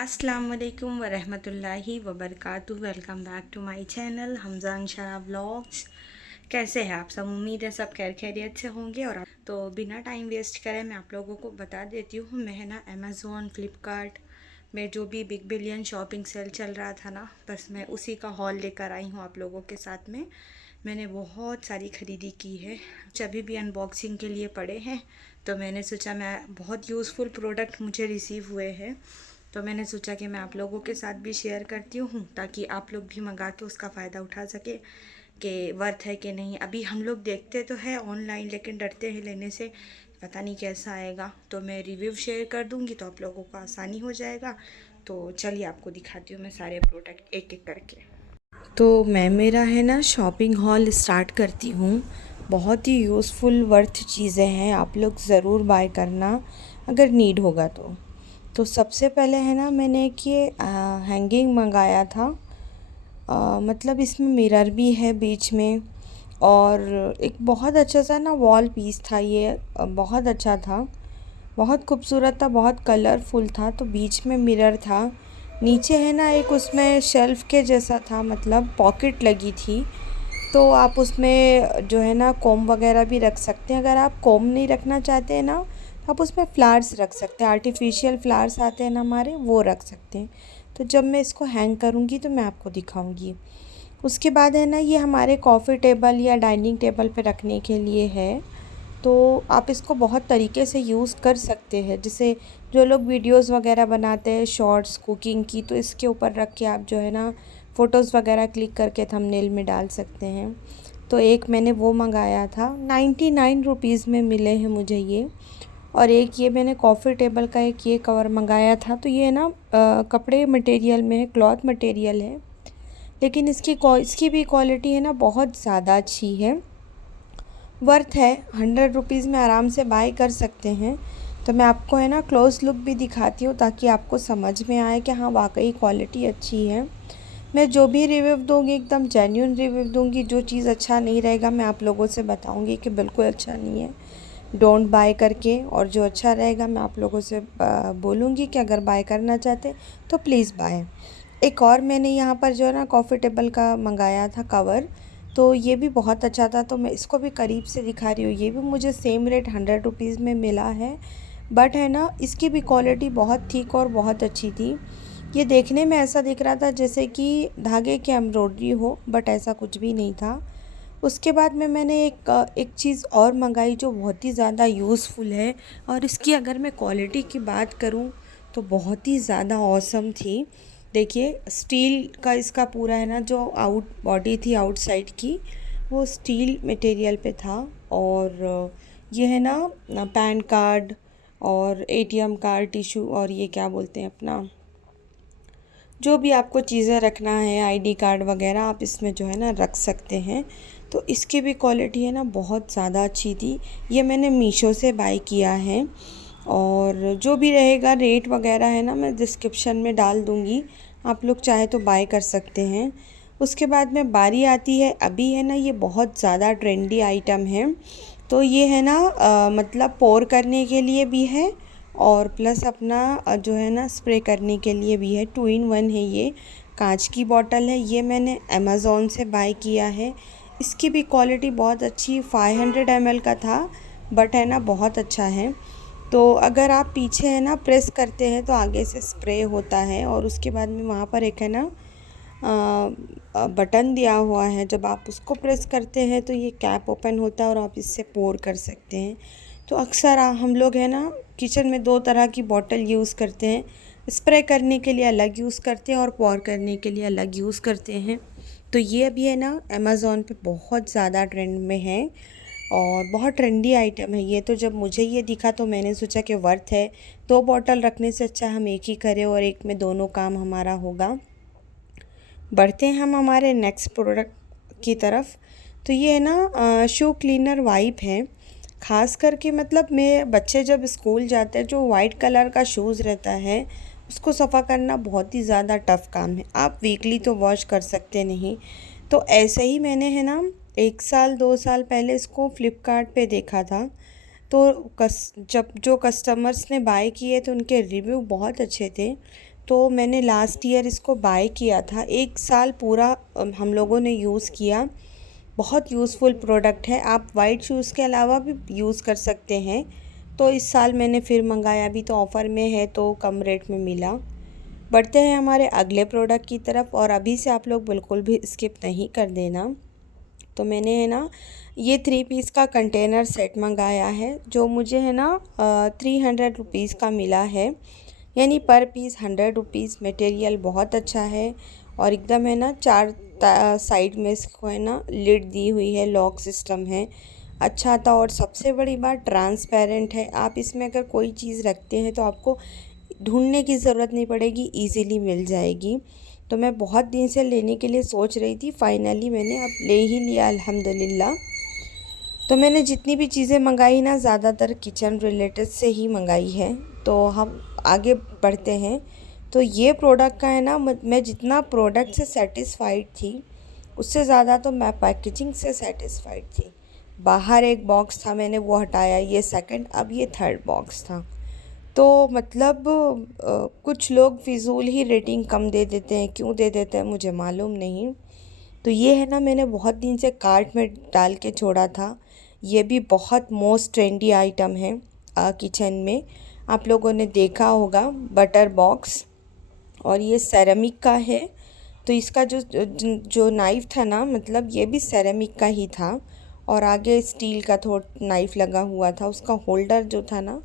अस्सलाम वालेकुम वरहमतुल्लाहि वबरकातुहू। Welcome back to my channel Hamzan Shara vlogs. कैसे हैं आप सब? उम्मीद है सब खैर खैरियत से होंगे। और तो बिना टाइम वेस्ट करें मैं आप लोगों को बता देती हूँ। मैं है ना अमेज़ोन फ्लिपकार्ट में जो भी बिग बिलियन शॉपिंग सेल चल रहा था ना, बस मैं उसी का हॉल लेकर आई हूँ आप लोगों के साथ में। मैंने बहुत सारी ख़रीदी की है, अभी भी अनबॉक्सिंग के लिए पड़े हैं। तो मैंने सोचा मैं बहुत यूज़फुल प्रोडक्ट मुझे रिसीव हुए हैं, तो मैंने सोचा कि मैं आप लोगों के साथ भी शेयर करती हूँ ताकि आप लोग भी मंगा के उसका फ़ायदा उठा सके कि वर्थ है कि नहीं। अभी हम लोग देखते तो है ऑनलाइन, लेकिन डरते हैं लेने से, पता नहीं कैसा आएगा। तो मैं रिव्यू शेयर कर दूँगी तो आप लोगों को आसानी हो जाएगा। तो चलिए आपको दिखाती हूँ मैं सारे प्रोडक्ट एक एक करके। तो मैं मेरा है ना शॉपिंग हॉल स्टार्ट करती हूँ। बहुत ही यूज़फुल वर्थ चीज़ें हैं, आप लोग ज़रूर बाय करना अगर नीड होगा तो सबसे पहले है ना मैंने एक ये हैंगिंग मंगाया था। मतलब इसमें मिरर भी है बीच में, और एक बहुत अच्छा सा ना वॉल पीस था ये। बहुत अच्छा था, बहुत खूबसूरत था, बहुत कलरफुल था। तो बीच में मिरर था, नीचे है ना एक उसमें शेल्फ़ के जैसा था, मतलब पॉकेट लगी थी। तो आप उसमें जो है ना कोम वगैरह भी रख सकते हैं। अगर आप कोम नहीं रखना चाहते हैं ना, तो आप उसमें फ्लावर्स रख सकते हैं। आर्टिफिशियल फ्लावर्स आते हैं ना हमारे, वो रख सकते हैं। तो जब मैं इसको हैंग करूँगी तो मैं आपको दिखाऊँगी। उसके बाद है ना ये हमारे कॉफ़ी टेबल या डाइनिंग टेबल पे रखने के लिए है। तो आप इसको बहुत तरीके से यूज़ कर सकते हैं। जैसे जो लोग वीडियोस वगैरह बनाते हैं शॉर्ट्स कुकिंग की, तो इसके ऊपर रख के आप जो है ना फ़ोटोज़ वगैरह क्लिक करके थंबनेल में डाल सकते हैं। तो एक मैंने वो मंगाया था, 99 रुपीज़ में मिले हैं मुझे ये। और एक ये मैंने कॉफ़ी टेबल का एक ये कवर मंगाया था। तो ये ना कपड़े मटेरियल में है, क्लॉथ मटेरियल है, लेकिन इसकी भी क्वालिटी है ना बहुत ज़्यादा अच्छी है, वर्थ है। 100 रुपीज़ में आराम से बाय कर सकते हैं। तो मैं आपको है ना क्लोज़ लुक भी दिखाती हूँ ताकि आपको समझ में आए कि हाँ वाकई क्वालिटी अच्छी है। मैं जो भी रिव्यू दूँगी एकदम जेन्युइन रिव्यू दूँगी। जो चीज़ अच्छा नहीं रहेगा मैं आप लोगों से बताऊँगी कि बिल्कुल अच्छा नहीं है, डोंट बाय करके। और जो अच्छा रहेगा मैं आप लोगों से बोलूँगी कि अगर बाय करना चाहते तो प्लीज़ बाय। एक और मैंने यहाँ पर जो है ना कॉफ़ी टेबल का मंगाया था कवर, तो ये भी बहुत अच्छा था। तो मैं इसको भी करीब से दिखा रही हूँ। ये भी मुझे सेम रेट 100 रुपीज़ में मिला है, बट है ना इसकी भी क्वालिटी बहुत थिक और बहुत अच्छी थी। ये देखने में ऐसा दिख रहा था जैसे कि धागे की एम्ब्रॉयडरी हो, बट ऐसा कुछ भी नहीं था। उसके बाद में मैंने एक चीज़ और मंगाई जो बहुत ही ज़्यादा यूज़फुल है, और इसकी अगर मैं क्वालिटी की बात करूँ तो बहुत ही ज़्यादा ऑसम थी। देखिए स्टील का इसका पूरा है ना, जो आउट बॉडी थी आउटसाइड की, वो स्टील मटेरियल पे था। और ये है ना पैन कार्ड और एटीएम कार्ड, टिशू, और ये क्या बोलते हैं अपना, जो भी आपको चीज़ें रखना है, आईडी कार्ड वगैरह, आप इसमें जो है ना रख सकते हैं। तो इसकी भी क्वालिटी है ना बहुत ज़्यादा अच्छी थी। ये मैंने मीशो से बाय किया है, और जो भी रहेगा रेट वगैरह है ना मैं डिस्क्रिप्शन में डाल दूँगी, आप लोग चाहे तो बाय कर सकते हैं। उसके बाद में बारी आती है, अभी है ना ये बहुत ज़्यादा ट्रेंडी आइटम है। तो ये है ना मतलब पोर करने के लिए भी है, और प्लस अपना जो है ना स्प्रे करने के लिए भी है। 2 in 1 है ये। कांच की बॉटल है, ये मैंने अमेज़ोन से बाय किया है। इसकी भी क्वालिटी बहुत अच्छी, 500 ml का था, बट है ना बहुत अच्छा है। तो अगर आप पीछे है ना प्रेस करते हैं तो आगे से स्प्रे होता है, और उसके बाद में वहाँ पर एक है ना बटन दिया हुआ है। जब आप उसको प्रेस करते हैं तो ये कैप ओपन होता है और आप इससे पोर कर सकते हैं। तो अक्सर हम लोग है ना किचन में 2 तरह की बॉटल यूज़ करते हैं, स्प्रे करने के लिए अलग यूज़ करते हैं और पोर करने के लिए अलग यूज़ करते हैं। तो ये अभी है ना अमेज़ोन पे बहुत ज़्यादा ट्रेंड में है, और बहुत ट्रेंडी आइटम है ये। तो जब मुझे ये दिखा तो मैंने सोचा कि वर्थ है। 2 बॉटल रखने से अच्छा हम एक ही करें और एक में दोनों काम हमारा होगा। बढ़ते हैं हम हमारे नेक्स्ट प्रोडक्ट की तरफ। तो ये है ना शू क्लीनर वाइप है। ख़ास करके मतलब मेरे बच्चे जब स्कूल जाते हैं, जो वाइट कलर का शूज़ रहता है उसको सफ़ा करना बहुत ही ज़्यादा टफ़ काम है। आप वीकली तो वॉश कर सकते नहीं। तो ऐसे ही मैंने है ना 1 साल 2 साल पहले इसको फ़्लिपकार्ट पे देखा था। तो जब जो कस्टमर्स ने बाय किए थे उनके रिव्यू बहुत अच्छे थे। तो मैंने लास्ट ईयर इसको बाय किया था। 1 साल पूरा हम लोगों ने यूज़ किया। बहुत यूज़फुल प्रोडक्ट है। आप वाइट शूज़ के अलावा भी यूज़ कर सकते हैं। तो इस साल मैंने फिर मंगाया, अभी तो ऑफ़र में है तो कम रेट में मिला। बढ़ते हैं हमारे अगले प्रोडक्ट की तरफ, और अभी से आप लोग बिल्कुल भी स्किप नहीं कर देना। तो मैंने है ना ये 3 पीस का कंटेनर सेट मंगाया है, जो मुझे है ना 300 रुपीज़ का मिला है, यानी पर पीस 100 रुपीज़। मटेरियल बहुत अच्छा है और एकदम है ना 4 साइड में इसको है ना लिड दी हुई है, लॉक सिस्टम है, अच्छा था। और सबसे बड़ी बात ट्रांसपेरेंट है। आप इसमें अगर कोई चीज़ रखते हैं तो आपको ढूंढने की ज़रूरत नहीं पड़ेगी, इजीली मिल जाएगी। तो मैं बहुत दिन से लेने के लिए सोच रही थी, फाइनली मैंने अब ले ही लिया अल्हम्दुलिल्लाह। तो मैंने जितनी भी चीज़ें मंगाई ना, ज़्यादातर किचन रिलेटेड से ही मंगाई है। तो हम आगे बढ़ते हैं। तो ये प्रोडक्ट का है ना, मैं जितना प्रोडक्ट से सेटिस्फाइड थी, उससे ज़्यादा तो मैं पैकेजिंग से सेटिस्फाइड थी। बाहर एक बॉक्स था, मैंने वो हटाया, ये सेकंड, अब ये थर्ड बॉक्स था। तो मतलब कुछ लोग फ़िज़ूल ही रेटिंग कम दे देते हैं, क्यों दे देते हैं मुझे मालूम नहीं। तो ये है ना, मैंने बहुत दिन से कार्ट में डाल के छोड़ा था। ये भी बहुत मोस्ट ट्रेंडी आइटम है किचन में। आप लोगों ने देखा होगा, बटर बॉक्स, और ये सेरेमिक का है। तो इसका जो नाइफ़ था ना, मतलब ये भी सेरेमिक का ही था, और आगे स्टील का थोड़ा नाइफ़ लगा हुआ था। उसका होल्डर जो था ना,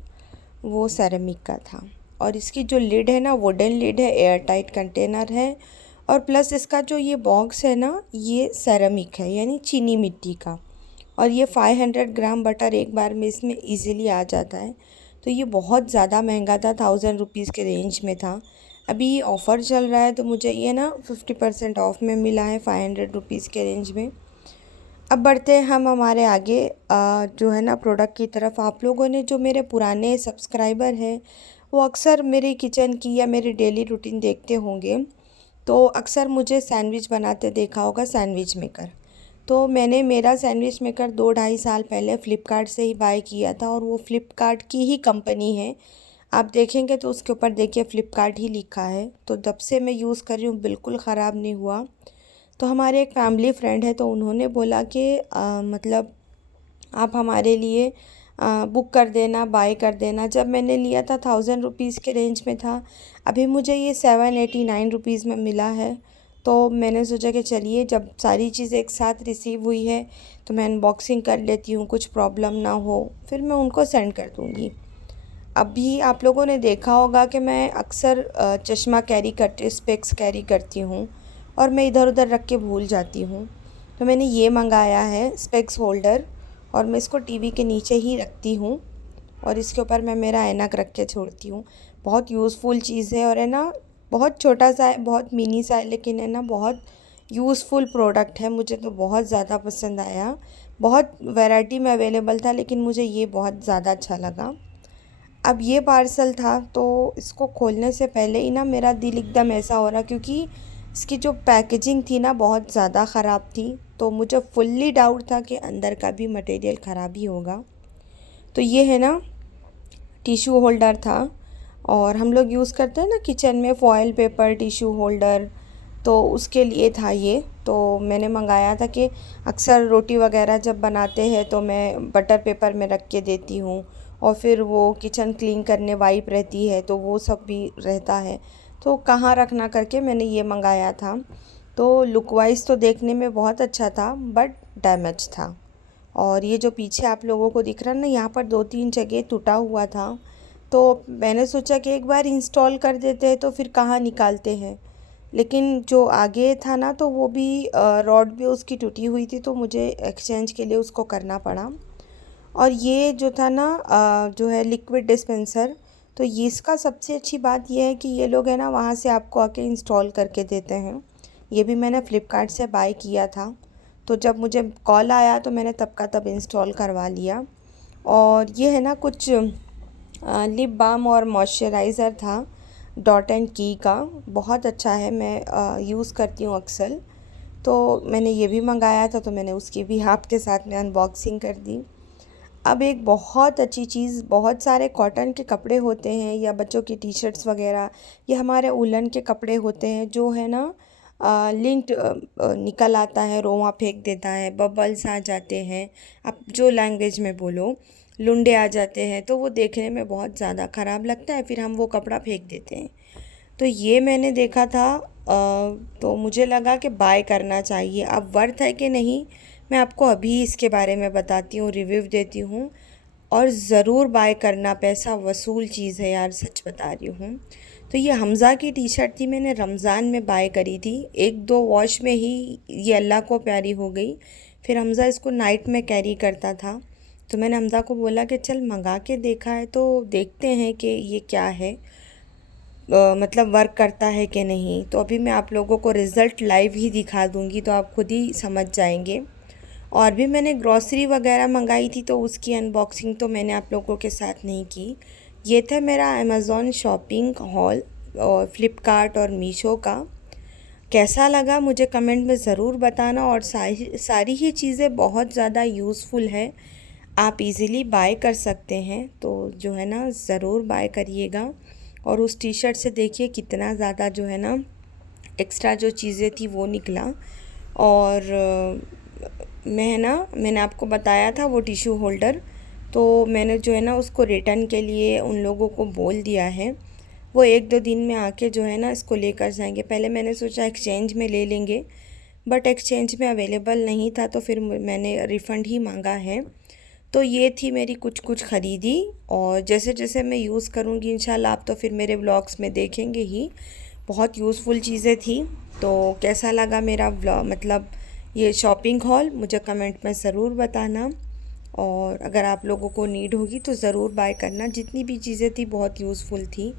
वो सेरेमिक का था। और इसकी जो लिड है ना, वुडन लिड है, एयर टाइट कंटेनर है। और प्लस इसका जो ये बॉक्स है ना, ये सेरेमिक है, यानी चीनी मिट्टी का। और ये 500 ग्राम बटर एक बार में इसमें इजीली आ जाता है। तो ये बहुत ज़्यादा महंगा था, 1000 रुपीज़ के रेंज में था। अभी ऑफ़र चल रहा है तो मुझे ये ना 50% ऑफ में मिला है, 500 रुपीज़ के रेंज में। अब बढ़ते हैं हम हमारे आगे जो है ना प्रोडक्ट की तरफ। आप लोगों ने, जो मेरे पुराने सब्सक्राइबर हैं, वो अक्सर मेरे किचन की या मेरी डेली रूटीन देखते होंगे। तो अक्सर मुझे सैंडविच बनाते देखा होगा, सैंडविच मेकर। तो मैंने मेरा सैंडविच मेकर 2-2.5 साल पहले फ़्लिपकार्ट से ही बाय किया था, और वो फ़्लिपकार्ट की ही कंपनी है। आप देखेंगे तो उसके ऊपर देखिए फ़्लिपकार्ट ही लिखा है। तो जब से मैं यूज़ कर रही हूँ, बिल्कुल ख़राब नहीं हुआ। तो हमारे एक फैमिली फ्रेंड है, तो उन्होंने बोला कि मतलब आप हमारे लिए बुक कर देना, बाय कर देना। जब मैंने लिया था 1000 रुपीज़ के रेंज में था, अभी मुझे ये 789 रुपीज़ में मिला है। तो मैंने सोचा कि चलिए, जब सारी चीज़ें एक साथ रिसीव हुई है तो मैं अनबॉक्सिंग कर लेती हूँ, कुछ प्रॉब्लम ना हो फिर मैं उनको सेंड कर दूँगी। अभी आप लोगों ने देखा होगा कि मैं अक्सर चश्मा कैरी करती, स्पेक्स कैरी करती हूँ, और मैं इधर उधर रख के भूल जाती हूँ। तो मैंने ये मंगाया है स्पेक्स होल्डर, और मैं इसको टीवी के नीचे ही रखती हूँ, और इसके ऊपर मैं मेरा ऐनक रख के छोड़ती हूँ। बहुत यूज़फुल चीज़ है, और है ना बहुत छोटा सा है, बहुत मिनी सा है, लेकिन है ना बहुत यूज़फुल प्रोडक्ट है। मुझे तो बहुत ज़्यादा पसंद आया। बहुत वैरायटी में अवेलेबल था, लेकिन मुझे ये बहुत ज़्यादा अच्छा लगा। अब ये पार्सल था, तो इसको खोलने से पहले ही ना मेरा दिल एकदम ऐसा हो रहा, क्योंकि इसकी जो पैकेजिंग थी ना, बहुत ज़्यादा ख़राब थी। तो मुझे फुल्ली डाउट था कि अंदर का भी मटेरियल ख़राब ही होगा। तो ये है ना टिश्यू होल्डर था, और हम लोग यूज़ करते हैं ना किचन में फॉयल पेपर टिश्यू होल्डर, तो उसके लिए था ये। तो मैंने मंगाया था कि अक्सर रोटी वगैरह जब बनाते हैं तो मैं बटर पेपर में रख के देती हूँ, और फिर वो किचन क्लीन करने वाइप रहती है, तो वो सब भी रहता है, तो कहाँ रखना करके मैंने ये मंगाया था। तो लुक वाइज तो देखने में बहुत अच्छा था, बट डैमेज था। और ये जो पीछे आप लोगों को दिख रहा है ना, यहाँ पर 2-3 जगह टूटा हुआ था। तो मैंने सोचा कि एक बार इंस्टॉल कर देते हैं, तो फिर कहाँ निकालते हैं। लेकिन जो आगे था ना, तो वो भी रॉड भी उसकी टूटी हुई थी, तो मुझे एक्सचेंज के लिए उसको करना पड़ा। और ये जो था ना जो है लिक्विड डिस्पेंसर, तो ये इसका सबसे अच्छी बात ये है कि ये लोग है ना वहाँ से आपको आके इंस्टॉल करके देते हैं। ये भी मैंने फ़्लिपकार्ट से बाय किया था, तो जब मुझे कॉल आया तो मैंने तब का तब इंस्टॉल करवा लिया। और ये है ना कुछ लिप बाम और मॉइस्चराइज़र था, डॉट एंड की का, बहुत अच्छा है, मैं यूज़ करती हूँ अक्सर। तो मैंने ये भी मंगाया था, तो मैंने उसकी भी आपके साथ में अनबॉक्सिंग कर दी। अब एक बहुत अच्छी चीज़, बहुत सारे कॉटन के कपड़े होते हैं या बच्चों की टी शर्ट्स वगैरह या हमारे उलन के कपड़े होते हैं जो है ना लिंट निकल आता है, रोवां फेंक देता है, बबल्स आ जाते हैं, आप जो लैंग्वेज में बोलो, लुंडे आ जाते हैं, तो वो देखने में बहुत ज़्यादा ख़राब लगता है, फिर हम वो कपड़ा फेंक देते हैं। तो ये मैंने देखा था, तो मुझे लगा कि बाय करना चाहिए। अब वर्थ है कि नहीं, मैं आपको अभी इसके बारे में बताती हूँ, रिव्यू देती हूँ। और ज़रूर बाय करना, पैसा वसूल चीज़ है यार, सच बता रही हूँ। तो ये हमज़ा की टी शर्ट थी, मैंने रमज़ान में बाय करी थी, 1-2 वॉश में ही ये अल्लाह को प्यारी हो गई। फिर हमज़ा इसको नाइट में कैरी करता था, तो मैंने हमज़ा को बोला कि चल मंगा के देखा है तो देखते हैं कि ये क्या है, मतलब वर्क करता है कि नहीं। तो अभी मैं आप लोगों को रिज़ल्ट लाइव ही दिखा दूँगी, तो आप खुद ही समझ जाएंगे। और भी मैंने ग्रॉसरी वगैरह मंगाई थी, तो उसकी अनबॉक्सिंग तो मैंने आप लोगों के साथ नहीं की। ये था मेरा अमेज़ॉन शॉपिंग हॉल और फ्लिपकार्ट और मीशो का। कैसा लगा मुझे कमेंट में ज़रूर बताना। और सारी ही चीज़ें बहुत ज़्यादा यूज़फुल है, आप इजीली बाय कर सकते हैं, तो जो है ना ज़रूर बाय करिएगा। और उस टी शर्ट से देखिए कितना ज़्यादा जो है ना एक्स्ट्रा जो चीज़ें थी वो निकला। और मैंने आपको बताया था वो टिश्यू होल्डर, तो मैंने जो है ना उसको रिटर्न के लिए उन लोगों को बोल दिया है, वो 1-2 दिन में आके जो है ना इसको लेकर जाएंगे। पहले मैंने सोचा एक्सचेंज में ले लेंगे, बट एक्सचेंज में अवेलेबल नहीं था, तो फिर मैंने रिफ़ंड ही मांगा है। तो ये थी मेरी कुछ ख़रीदी, और जैसे जैसे मैं यूज़ करूँगी इंशाल्लाह आप तो फिर मेरे व्लॉग्स में देखेंगे ही। बहुत यूज़फुल चीज़ें थी। तो कैसा लगा मेरा व्लॉग, मतलब ये शॉपिंग हॉल, मुझे कमेंट में ज़रूर बताना। और अगर आप लोगों को नीड होगी तो ज़रूर बाय करना, जितनी भी चीज़ें थी बहुत यूज़फुल थी।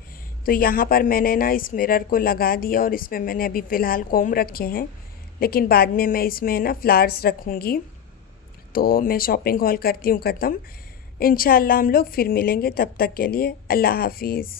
तो यहाँ पर मैंने ना इस मिरर को लगा दिया, और इसमें मैंने अभी फ़िलहाल कोम रखे हैं, लेकिन बाद में मैं इसमें ना फ्लावर्स रखूँगी। तो मैं शॉपिंग हॉल करती हूँ ख़त्म। इंशाल्लाह हम लोग फिर मिलेंगे, तब तक के लिए अल्लाह हाफिज़।